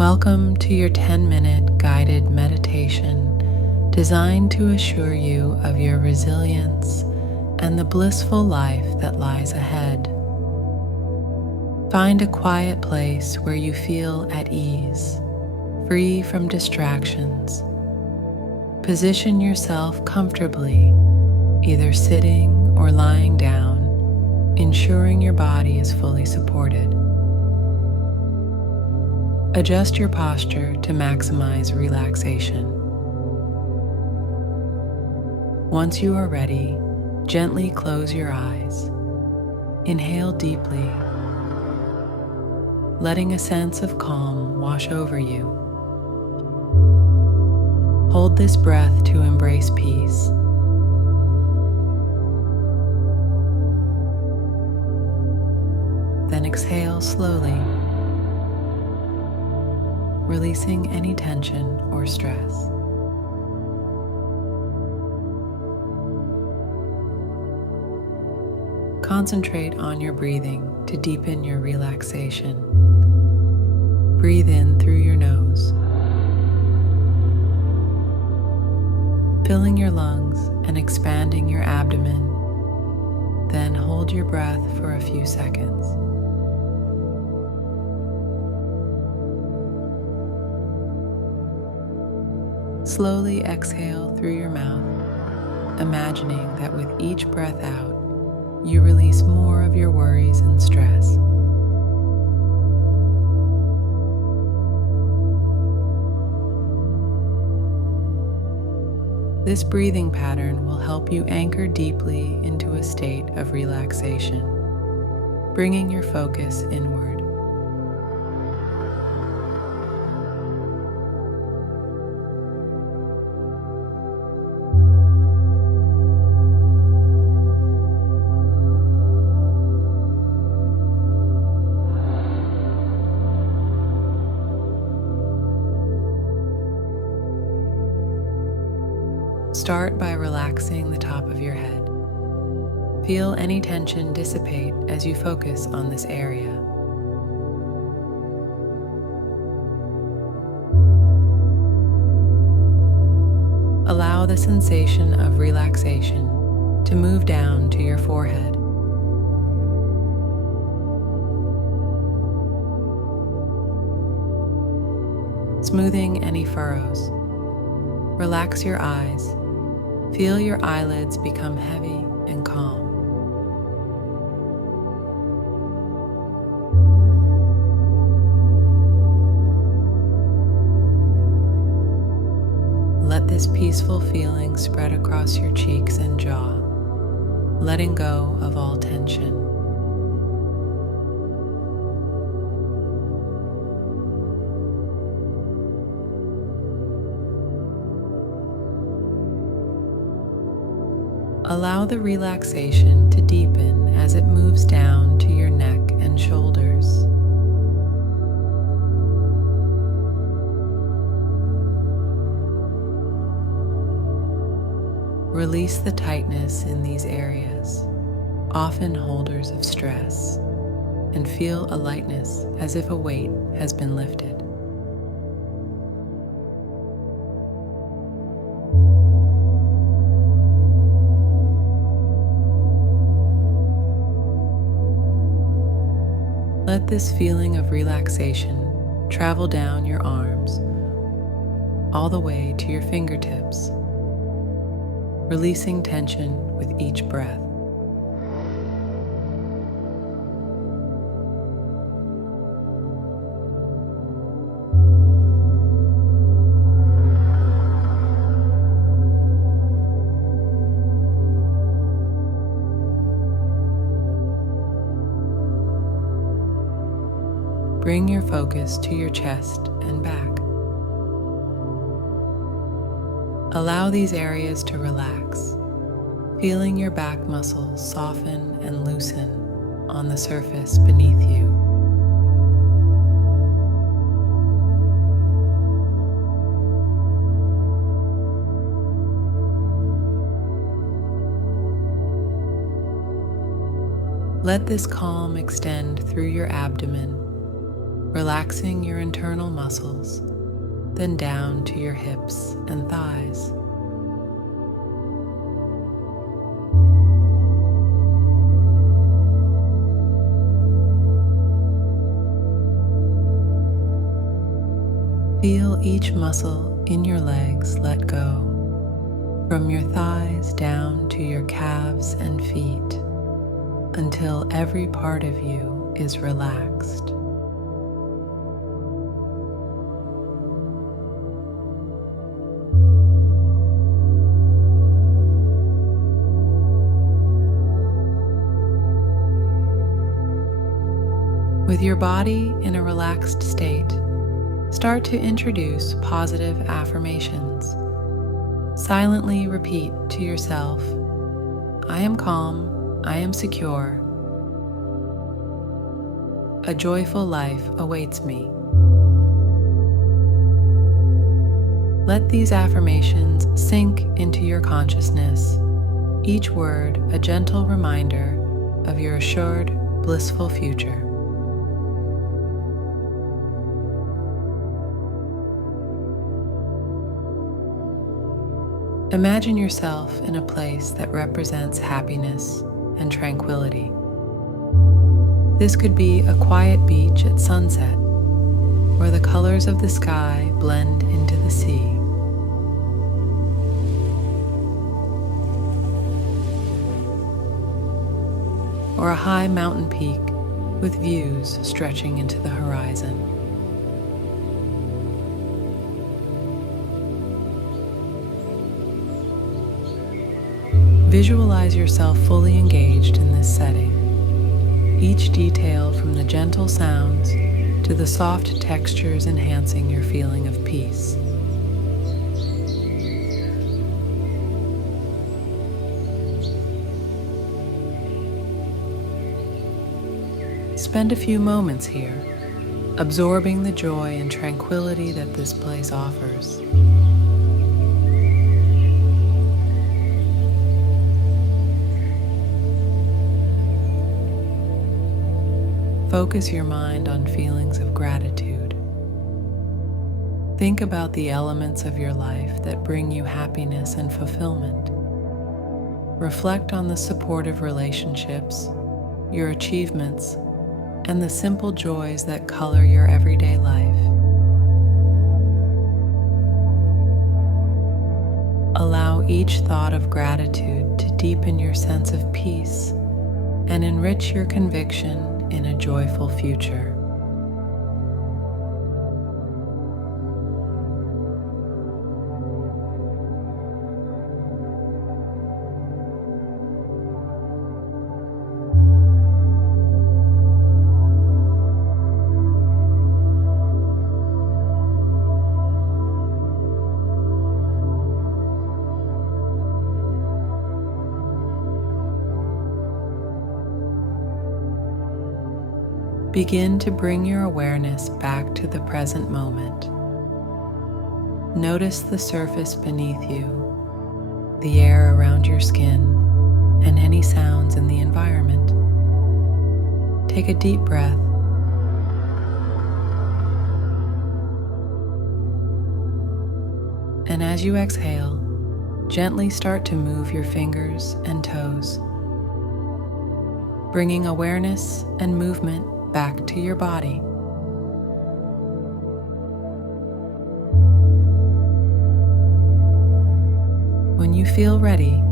Welcome to your 10-minute guided meditation designed to assure you of your resilience and the blissful life that lies ahead. Find a quiet place where you feel at ease, free from distractions. Position yourself comfortably, either sitting or lying down, ensuring your body is fully supported. Adjust your posture to maximize relaxation. Once you are ready, gently close your eyes. Inhale deeply, letting a sense of calm wash over you. Hold this breath to embrace peace. Then exhale slowly, releasing any tension or stress. Concentrate on your breathing to deepen your relaxation. Breathe in through your nose, filling your lungs and expanding your abdomen. Then hold your breath for a few seconds. Slowly exhale through your mouth, imagining that with each breath out, you release more of your worries and stress. This breathing pattern will help you anchor deeply into a state of relaxation, bringing your focus inward. Start by relaxing the top of your head. Feel any tension dissipate as you focus on this area. Allow the sensation of relaxation to move down to your forehead. Smoothing any furrows. Relax your eyes. Feel your eyelids become heavy and calm. Let this peaceful feeling spread across your cheeks and jaw, letting go of all tension. Allow the relaxation to deepen as it moves down to your neck and shoulders. Release the tightness in these areas, often holders of stress, and feel a lightness as if a weight has been lifted. Let this feeling of relaxation travel down your arms, all the way to your fingertips, releasing tension with each breath. Bring your focus to your chest and back. Allow these areas to relax, feeling your back muscles soften and loosen on the surface beneath you. Let this calm extend through your abdomen, relaxing your internal muscles, then down to your hips and thighs. Feel each muscle in your legs let go, from your thighs down to your calves and feet, until every part of you is relaxed. With your body in a relaxed state, start to introduce positive affirmations. Silently repeat to yourself, "I am calm, I am secure. A joyful life awaits me." Let these affirmations sink into your consciousness, each word a gentle reminder of your assured, blissful future. Imagine yourself in a place that represents happiness and tranquility. This could be a quiet beach at sunset, where the colors of the sky blend into the sea. Or a high mountain peak with views stretching into the horizon. Visualize yourself fully engaged in this setting, each detail from the gentle sounds to the soft textures enhancing your feeling of peace. Spend a few moments here, absorbing the joy and tranquility that this place offers. Focus your mind on feelings of gratitude. Think about the elements of your life that bring you happiness and fulfillment. Reflect on the supportive relationships, your achievements, and the simple joys that color your everyday life. Allow each thought of gratitude to deepen your sense of peace and enrich your conviction in a joyful future. Begin to bring your awareness back to the present moment. Notice the surface beneath you, the air around your skin, and any sounds in the environment. Take a deep breath. And as you exhale, gently start to move your fingers and toes, bringing awareness and movement back to your body. When you feel ready,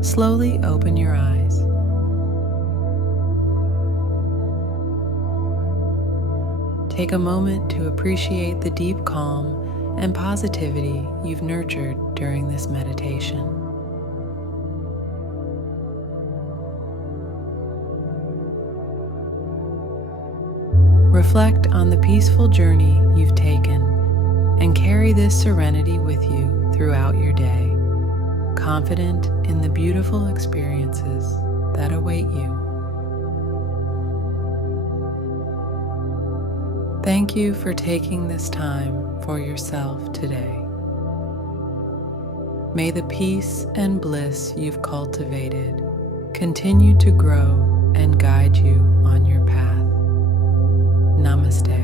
slowly open your eyes. Take a moment to appreciate the deep calm and positivity you've nurtured during this meditation. Reflect on the peaceful journey you've taken and carry this serenity with you throughout your day, confident in the beautiful experiences that await you. Thank you for taking this time for yourself today. May the peace and bliss you've cultivated continue to grow and guide you on your path. Namaste.